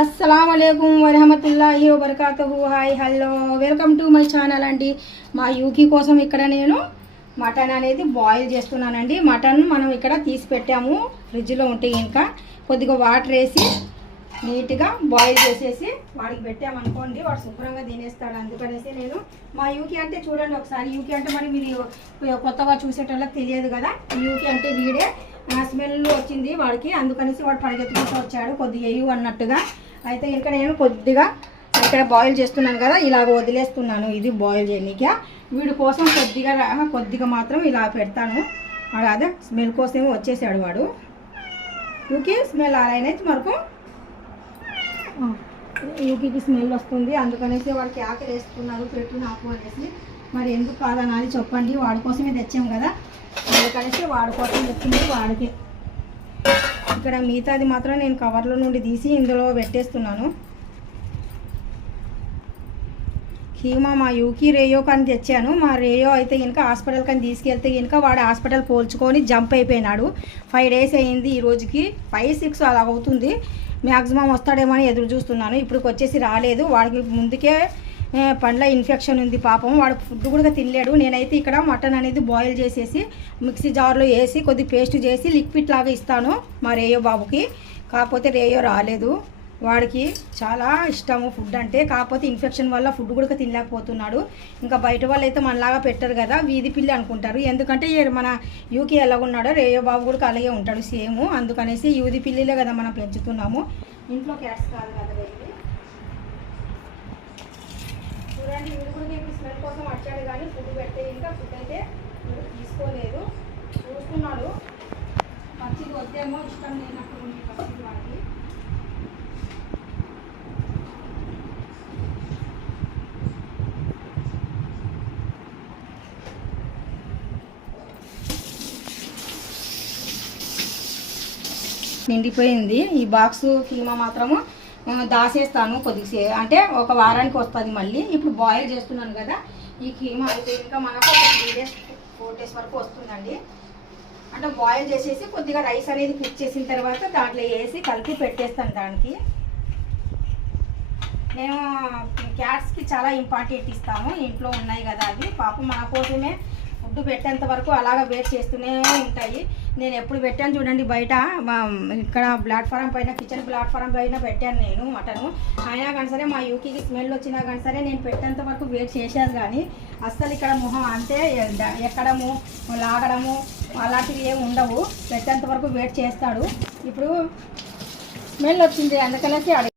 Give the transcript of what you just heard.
अस्सलामुअलैकुम वरहमतुल्लाहि वबरकातुहु। Hi hello welcome to my channel అండి. మా యూకి కోసం ఇక్కడ నేను మటన్ అనేది బాయిల్ చేస్తున్నానండి. మటన్ మనం ఇక్కడ తీసి పెట్టాము ఫ్రిడ్జ్లో ఉంటే ఇంకా కొద్దిగా వాటర్ వేసి నీట్గా బాయిల్ చేసేసి వాడికి పెట్టామనుకోండి వాడు శుభ్రంగా తినేస్తాడు. అందుకనేసి నేను మా యూకి అంటే చూడండి ఒకసారి, యూకి అంటే మరి మీరు కొత్తగా చూసేటోళ్ళకి తెలియదు కదా, యూకి అంటే వీడే స్మెల్ వచ్చింది వాడికి, అందుకనేసి వాడు పరిగెత్తుకుంటూ వచ్చాడు కొద్దిగా ఎయ్యు అన్నట్టుగా. అయితే ఇంకా నేను కొద్దిగా ఇక్కడ బాయిల్ చేస్తున్నాను కదా, ఇలాగ వదిలేస్తున్నాను. ఇది బాయిల్ చేయనీక వీడి కోసం కొద్దిగా మాత్రం ఇలా పెడతాను. వాడు అదే స్మెల్ కోసమే వచ్చేసాడు వాడు. యూకి స్మెల్ అలానైతే మనకు యూకి స్మెల్ వస్తుంది, అందుకనేసి వాడికి ఆకలి వేస్తున్నారు పెట్టు నాకు అనేసి. మరి ఎందుకు కాదనాలి చెప్పండి, వాడి కోసమే తెచ్చాం కదా, అందుకనేసి వాడి కోసం తెచ్చింది వాడికి. ఇక్కడ మిగతాది మాత్రం నేను కవర్లో నుండి తీసి ఇందులో పెట్టేస్తున్నాను. కీమా మా యూకి రేయో కానీ తెచ్చాను. మా రేయో అయితే ఇంకా హాస్పిటల్ కానీ తీసుకెళ్తే ఇంకా వాడు హాస్పిటల్ పోల్చుకొని జంప్ అయిపోయినాడు. 5 days అయింది, ఈ రోజుకి 5-6 అలా అవుతుంది. మ్యాక్సిమం వస్తాడేమో అని ఎదురు చూస్తున్నాను. ఇప్పుడు వచ్చేసి రాలేదు. వాడికి ముందుకే పండ్ల ఇన్ఫెక్షన్ ఉంది పాపం, వాడు ఫుడ్ కూడా తినలేడు. నేనైతే ఇక్కడ మటన్ అనేది బాయిల్ చేసేసి మిక్సీ జార్లో వేసి కొద్ది పేస్ట్ చేసి లిక్విడ్ లాగా ఇస్తాను మా రేయో బాబుకి. కాకపోతే రేయో రాలేదు. వాడికి చాలా ఇష్టము ఫుడ్ అంటే, కాకపోతే ఇన్ఫెక్షన్ వల్ల ఫుడ్ కూడా తినలేకపోతున్నాడు. ఇంకా బయట వాళ్ళు అయితే మనలాగా పెట్టరు కదా, వీధి పిల్లి అనుకుంటారు. ఎందుకంటే మన యూకి ఎలా ఉన్నాడో రేయో బాబు కూడా అలాగే ఉంటాడు సేమ్. అందుకనేసి వీధి పిల్లిలే కదా మనం పెంచుతున్నాము, ఇంట్లో క్యాట్స్ కాదు కదా. చూడండి వీడు కూడా ఇప్పుడు స్మెల్ కోసం వచ్చాడు కానీ ఫుడ్ పెడితే ఇంకా ఫుడ్ అయితే తీసుకోలేదు. చూస్తున్నాడు పచ్చిది వద్దేమో, ఇష్టం లేనప్పుడు ఉంది పచ్చిది వాడికి. నిండిపోయింది ఈ బాక్స్. కీమా మాత్రము దాసేస్తాను కొద్దిగా, అంటే ఒక వారానికి వస్తుంది మళ్ళీ. ఇప్పుడు బాయిల్ చేస్తున్నాను కదా ఈ కీమా అయితే ఇంకా మనకు 3 days 4 days వరకు వస్తుందండి. అంటే బాయిల్ చేసేసి కొద్దిగా రైస్ అనేది కుక్ చేసిన తర్వాత దాంట్లో వేసి కలిపి పెట్టేస్తాను. దానికి నేను క్యాట్స్కి చాలా ఇంపార్టెంట్ ఇస్తాము, ఇంట్లో ఉన్నాయి కదా అవి. పాపం మన కోసమే ఫుడ్ పెట్టేంత వరకు అలాగా వెయిట్ చేస్తూనే ఉంటాయి. నేను ఎప్పుడు పెట్టాను చూడండి బయట ఇక్కడ ప్లాట్ఫారం పైన, కిచెన్ ప్లాట్ఫారం పైన పెట్టాను నేను మటను. అయినా కానీ సరే మా యూకి స్మెల్ వచ్చినా కానీ సరే నేను పెట్టేంత వరకు వెయిట్ చేసేది కానీ అస్సలు ఇక్కడ మొహం అంటే ఎక్కడము లాగడము అలాంటివి ఏమి ఉండవు. పెట్టేంత వరకు వెయిట్ చేస్తాడు. ఇప్పుడు స్మెల్ వచ్చింది అందుకనేసి